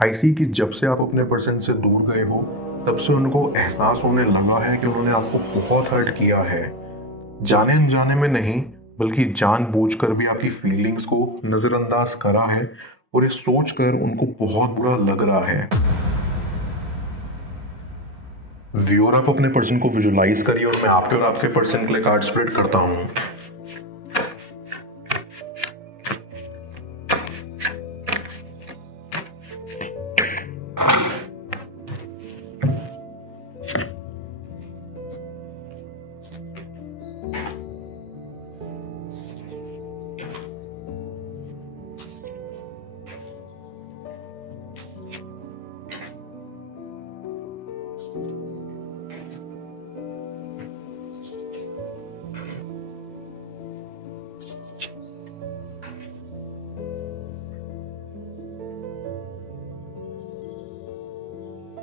ऐसी कि जब से आप अपने पर्सन से दूर गए हो, तब से उनको एहसास होने लगा है कि उन्होंने आपको बहुत हर्ट किया है। जाने अनजाने में नहीं, बल्कि जानबूझकर भी आपकी फीलिंग्स को नज़रअंदाज करा है और ये सोचकर उनको बहुत बुरा लग रहा है। व्यूअर, आप अपने पर्सन को विजुलाइज करिए और मैं आपके और आपके पर्सन के लिए कार्ड स्प्रेड करता हूँ।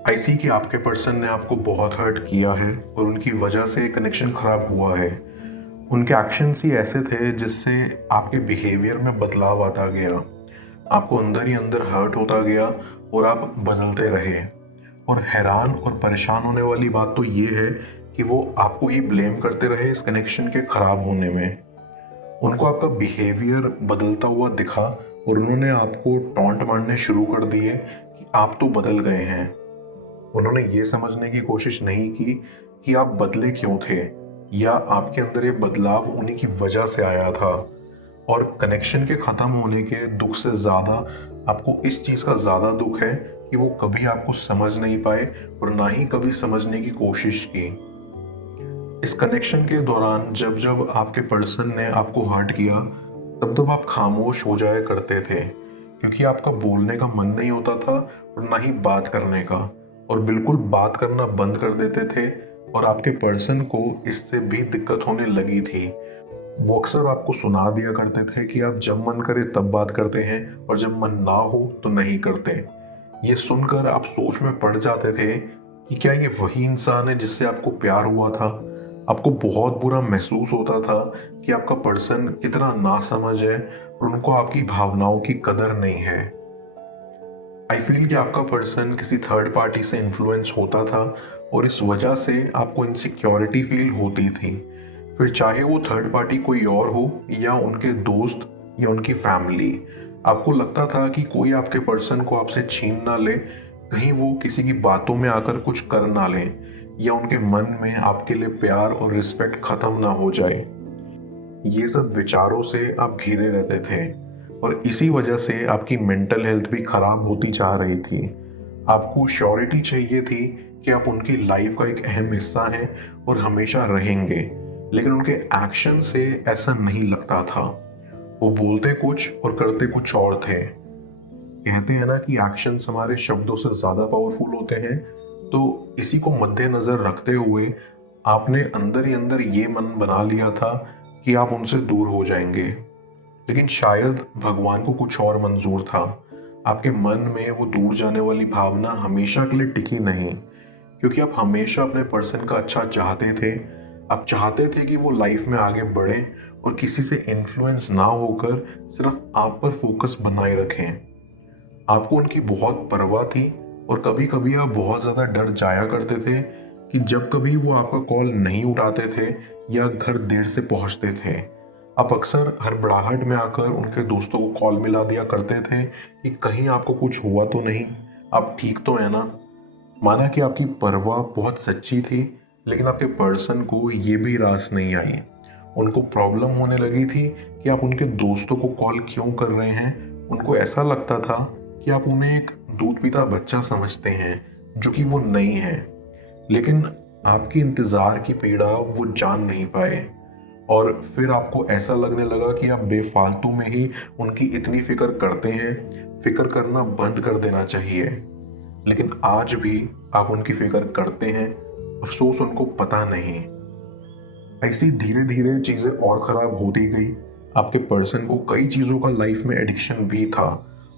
ऐसी कि आपके पर्सन ने आपको बहुत हर्ट किया है और उनकी वजह से कनेक्शन खराब हुआ है। उनके एक्शंस ही ऐसे थे जिससे आपके बिहेवियर में बदलाव आता गया। आपको अंदर ही अंदर हर्ट होता गया और आप बदलते रहे। और हैरान और परेशान होने वाली बात तो ये है कि वो आपको ही ब्लेम करते रहे इस कनेक्शन के खराब होने में। उनको आपका बिहेवियर बदलता हुआ दिखा और उन्होंने आपको टॉन्ट मारने शुरू कर दिए कि आप तो बदल गए हैं। उन्होंने ये समझने की कोशिश नहीं की कि आप बदले क्यों थे या आपके अंदर ये बदलाव उन्हीं की वजह से आया था। और कनेक्शन के ख़त्म होने के दुख से ज़्यादा आपको इस चीज़ का ज़्यादा दुख है कि वो कभी आपको समझ नहीं पाए और ना ही कभी समझने की कोशिश की। इस कनेक्शन के दौरान जब जब आपके पर्सन ने आपको हर्ट किया, तब तब आप खामोश हो जाया करते थे, क्योंकि आपका बोलने का मन नहीं होता था और ना ही बात करने का, और बिल्कुल बात करना बंद कर देते थे। और आपके पर्सन को इससे भी दिक्कत होने लगी थी। वो अक्सर आपको सुना दिया करते थे कि आप जब मन करे तब बात करते हैं और जब मन ना हो तो नहीं करते। ये सुनकर आप सोच में पड़ जाते थे कि क्या ये वही इंसान है जिससे आपको प्यार हुआ था। आपको बहुत बुरा महसूस होता था कि आपका पर्सन कितना नासमझ है और उनको आपकी भावनाओं की कदर नहीं है। आई फील कि आपका पर्सन किसी थर्ड पार्टी से इन्फ्लुएंस होता था और इस वजह से आपको इनसिक्योरिटी फील होती थी। फिर चाहे वो थर्ड पार्टी कोई और हो या उनके दोस्त या उनकी फैमिली, आपको लगता था कि कोई आपके पर्सन को आपसे छीन ना ले, कहीं वो किसी की बातों में आकर कुछ कर ना लें या उनके मन में आपके लिए प्यार और रिस्पेक्ट खत्म ना हो जाए। ये सब विचारों से आप घिरे रहते थे और इसी वजह से आपकी मेंटल हेल्थ भी खराब होती जा रही थी। आपको श्योरिटी चाहिए थी कि आप उनकी लाइफ का एक अहम हिस्सा हैं और हमेशा रहेंगे, लेकिन उनके एक्शन से ऐसा नहीं लगता था। वो बोलते कुछ और करते कुछ और थे। कहते हैं ना कि एक्शंस हमारे शब्दों से ज़्यादा पावरफुल होते हैं। तो इसी को मद्देनज़र रखते हुए आपने अंदर ही अंदर ये मन बना लिया था कि आप उनसे दूर हो जाएंगे, लेकिन शायद भगवान को कुछ और मंजूर था। आपके मन में वो दूर जाने वाली भावना हमेशा के लिए टिकी नहीं, क्योंकि आप हमेशा अपने पर्सन का अच्छा चाहते थे। आप चाहते थे कि वो लाइफ में आगे बढ़े और किसी से इन्फ्लुएंस ना होकर सिर्फ आप पर फोकस बनाए रखें। आपको उनकी बहुत परवाह थी और कभी कभी आप बहुत ज़्यादा डर जाया करते थे कि जब कभी वो आपका कॉल नहीं उठाते थे या घर देर से पहुंचते थे, आप अक्सर हड़बड़ाहट में आकर उनके दोस्तों को कॉल मिला दिया करते थे कि कहीं आपको कुछ हुआ तो नहीं, आप ठीक तो है ना। माना कि आपकी परवाह बहुत सच्ची थी, लेकिन आपके पर्सन को ये भी रास नहीं आई। उनको प्रॉब्लम होने लगी थी कि आप उनके दोस्तों को कॉल क्यों कर रहे हैं। उनको ऐसा लगता था कि आप उन्हें एक दूध पीता बच्चा समझते हैं, जो कि वो नहीं है। लेकिन आपकी इंतज़ार की पीड़ा वो जान नहीं पाए और फिर आपको ऐसा लगने लगा कि आप बेफालतू में ही उनकी इतनी फिक्र करते हैं। फिक्र करना बंद कर देना चाहिए। लेकिन आज भी आप उनकी फिक्र करते हैं, अफसोस उनको पता नहीं। ऐसी धीरे धीरे चीज़ें और ख़राब होती गई। आपके पर्सन को कई चीज़ों का लाइफ में एडिक्शन भी था।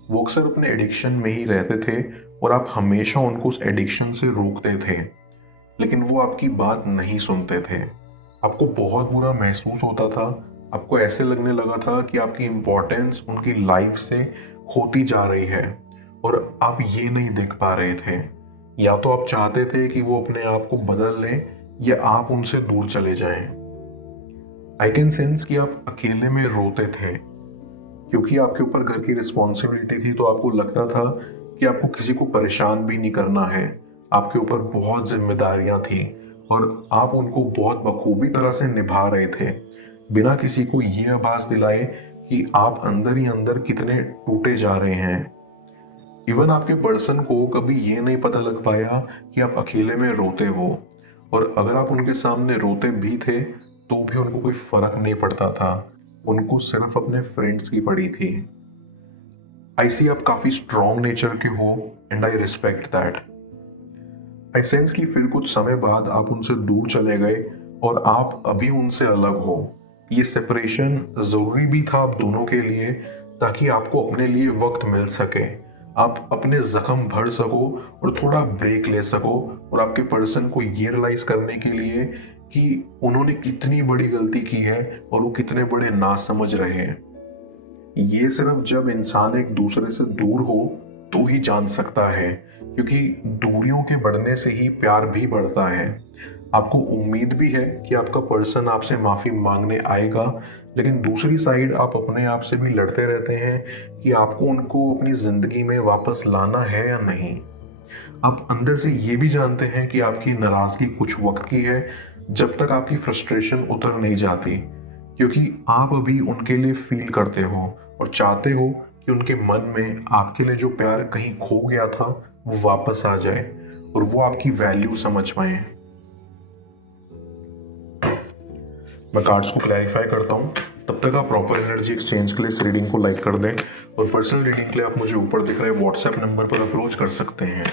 वो अक्सर अपने एडिक्शन में ही रहते थे और आप हमेशा उनको उस एडिक्शन से रोकते थे, लेकिन वो आपकी बात नहीं सुनते थे। आपको बहुत बुरा महसूस होता था। आपको ऐसे लगने लगा था कि आपकी इम्पोर्टेंस उनकी लाइफ से खोती जा रही है और आप ये नहीं देख पा रहे थे। या तो आप चाहते थे कि वो अपने आप को बदल लें या आप उनसे दूर चले जाएं। आई कैन सेंस कि आप अकेले में रोते थे क्योंकि आपके ऊपर घर की रिस्पॉन्सिबिलिटी थी, तो आपको लगता था कि आपको किसी को परेशान भी नहीं करना है। आपके ऊपर बहुत जिम्मेदारियां थी और आप उनको बहुत बखूबी तरह से निभा रहे थे, बिना किसी को ये आभास दिलाए कि आप अंदर ही अंदर कितने टूटे जा रहे हैं। इवन आपके पर्सन को कभी ये नहीं पता लग पाया कि आप अकेले में रोते हो, और अगर आप उनके सामने रोते भी थे तो भी उनको कोई फर्क नहीं पड़ता था। उनको सिर्फ अपने फ्रेंड्स की पड़ी थी। आई सी आप काफी स्ट्रॉन्ग नेचर के हो and I respect that. I sense कि फिर कुछ समय बाद आप उनसे दूर चले गए और आप अभी उनसे अलग हो। ये सेपरेशन जरूरी भी था आप दोनों के लिए, ताकि आपको अपने लिए वक्त मिल सके, आप अपने जख्म भर सको और थोड़ा ब्रेक ले सको, और आपके पर्सन को ये रियलाइज करने के लिए कि उन्होंने कितनी बड़ी गलती की है और वो कितने बड़े नासमझ रहे हैं। ये सिर्फ जब इंसान एक दूसरे से दूर हो तो ही जान सकता है, क्योंकि दूरियों के बढ़ने से ही प्यार भी बढ़ता है। आपको उम्मीद भी है कि आपका पर्सन आपसे माफी मांगने आएगा, लेकिन दूसरी साइड आप अपने आप से भी लड़ते रहते हैं कि आपको उनको अपनी जिंदगी में वापस लाना है या नहीं। आप अंदर से ये भी जानते हैं कि आपकी नाराजगी कुछ वक्त की है, जब तक आपकी फ्रस्ट्रेशन उतर नहीं जाती, क्योंकि आप अभी उनके लिए फील करते हो और चाहते हो कि उनके मन में आपके लिए जो प्यार कहीं खो गया था वो वापस आ जाए और वो आपकी वैल्यू समझ पाए। मैं कार्ड्स को क्लैरिफाई करता हूँ, तब तक आप प्रॉपर एनर्जी एक्सचेंज के लिए इस रीडिंग को लाइक कर दें, और पर्सनल रीडिंग के लिए आप मुझे ऊपर दिख रहे व्हाट्सएप नंबर पर अप्रोच कर सकते हैं।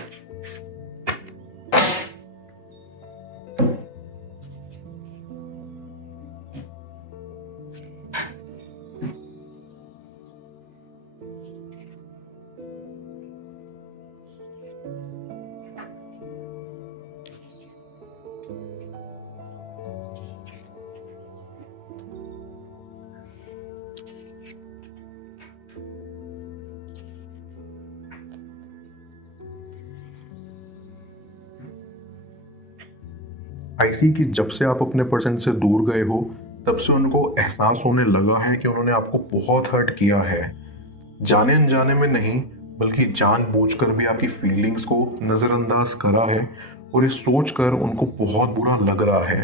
आई सी कि जब से आप अपने पर्सन से दूर गए हो, तब से उनको एहसास होने लगा है कि उन्होंने आपको बहुत हर्ट किया है। जाने अनजाने में नहीं, बल्कि जानबूझकर भी आपकी फीलिंग्स को नज़रअंदाज करा है, और ये सोचकर उनको बहुत बुरा लग रहा है।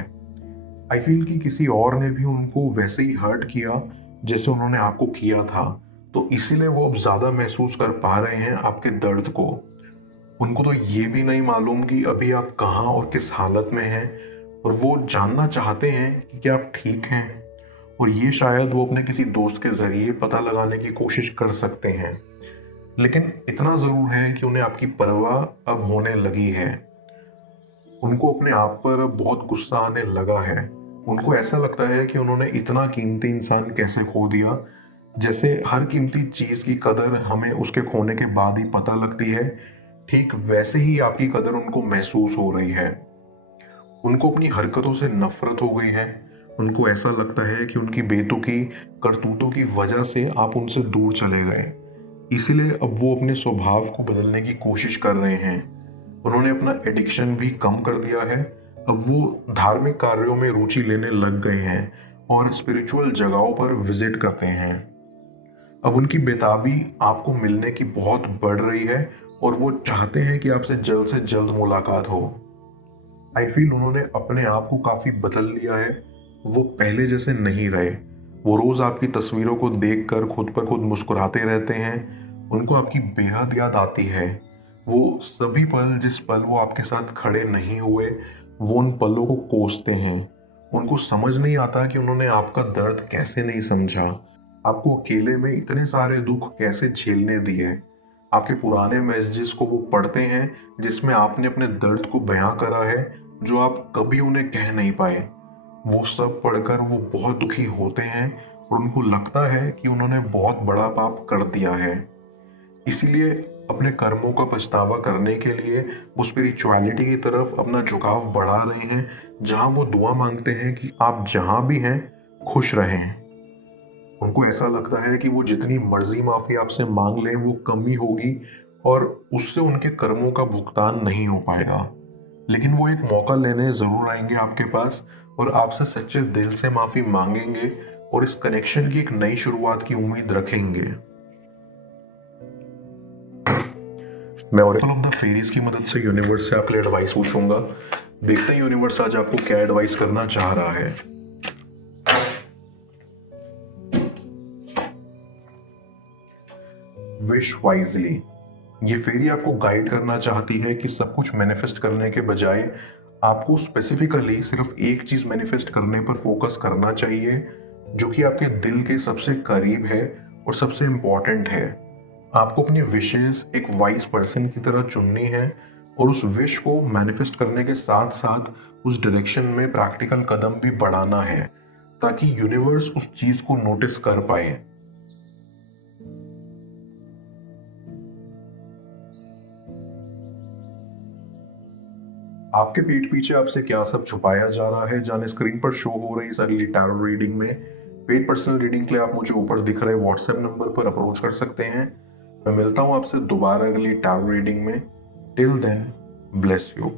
आई फील कि किसी और ने भी उनको वैसे ही हर्ट किया जैसे उन्होंने आपको किया था, तो इसीलिए वो अब ज़्यादा महसूस कर पा रहे हैं आपके दर्द को। उनको तो ये भी नहीं मालूम कि अभी आप कहाँ और किस हालत में हैं, और वो जानना चाहते हैं कि क्या आप ठीक हैं, और ये शायद वो अपने किसी दोस्त के जरिए पता लगाने की कोशिश कर सकते हैं। लेकिन इतना ज़रूर है कि उन्हें आपकी परवाह अब होने लगी है। उनको अपने आप पर बहुत गुस्सा आने लगा है। उनको ऐसा लगता है कि उन्होंने इतना कीमती इंसान कैसे खो दिया। जैसे हर कीमती चीज़ की कदर हमें उसके खोने के बाद ही पता लगती है, ठीक वैसे ही आपकी कदर उनको महसूस हो रही है। उनको अपनी हरकतों से नफरत हो गई है। उनको ऐसा लगता है कि उनकी बेतुकी करतूतों की वजह से आप उनसे दूर चले गए, इसीलिए अब वो अपने स्वभाव को बदलने की कोशिश कर रहे हैं। उन्होंने अपना एडिक्शन भी कम कर दिया है। अब वो धार्मिक कार्यों में रुचि लेने लग गए हैं और स्पिरिचुअल जगहों पर विजिट करते हैं। अब उनकी बेताबी आपको मिलने की बहुत बढ़ रही है और वो चाहते हैं कि आपसे जल्द से जल्द मुलाकात हो। आई फील उन्होंने अपने आप को काफी बदल लिया है। वो पहले जैसे नहीं रहे। वो रोज आपकी तस्वीरों को देखकर खुद पर खुद मुस्कुराते रहते हैं। उनको आपकी बेहद याद आती है। वो सभी पल जिस पल वो आपके साथ खड़े नहीं हुए, वो उन पलों को कोसते हैं। उनको समझ नहीं आता कि उन्होंने आपका दर्द कैसे नहीं समझा, आपको अकेले में इतने सारे दुख कैसे झेलने दिए। आपके पुराने मैसेजेस को वो पढ़ते हैं जिसमें आपने अपने दर्द को बयां करा है, जो आप कभी उन्हें कह नहीं पाए। वो सब पढ़कर वो बहुत दुखी होते हैं और उनको लगता है कि उन्होंने बहुत बड़ा पाप कर दिया है। इसीलिए अपने कर्मों का पछतावा करने के लिए वो स्पिरिचुअलिटी की तरफ अपना झुकाव बढ़ा रहे हैं, जहां वो दुआ मांगते हैं कि आप जहां भी हैं खुश रहें। उनको ऐसा लगता है कि वो जितनी मर्जी माफी आपसे मांग लें वो कम ही होगी, और उससे उनके कर्मों का भुगतान नहीं हो पाएगा, लेकिन वो एक मौका लेने जरूर आएंगे आपके पास और आपसे सच्चे दिल से माफी मांगेंगे और इस कनेक्शन की एक नई शुरुआत की उम्मीद रखेंगे। मैं ऑरेकल ऑफ द फेरीज की मदद से यूनिवर्स से आपके लिए एडवाइस पूछूंगा। देखते हैं यूनिवर्स आज आपको क्या एडवाइस करना चाह रहा है। Wish wisely. ये फेरी आपको गाइड करना चाहती है कि सब कुछ मैनिफेस्ट करने के बजाय आपको स्पेसिफिकली सिर्फ एक चीज मैनिफेस्ट करने पर फोकस करना चाहिए जो कि आपके दिल के सबसे करीब है और सबसे इंपॉर्टेंट है। आपको अपनी विशेस एक वाइज पर्सन की तरह चुननी है और उस विश को मैनिफेस्ट करने के साथ साथ उस डायरेक्शन में प्रैक्टिकल कदम भी बढ़ाना है ताकि यूनिवर्स उस चीज को नोटिस कर पाए। आपके पीठ पीछे आपसे क्या सब छुपाया जा रहा है जाने स्क्रीन पर शो हो रही इस अगली टैरो रीडिंग में। पेड पर्सनल रीडिंग के लिए आप मुझे ऊपर दिख रहे व्हाट्सएप नंबर पर अप्रोच कर सकते हैं। मैं मिलता हूं आपसे दोबारा अगली टैरो रीडिंग में। Till then, bless you.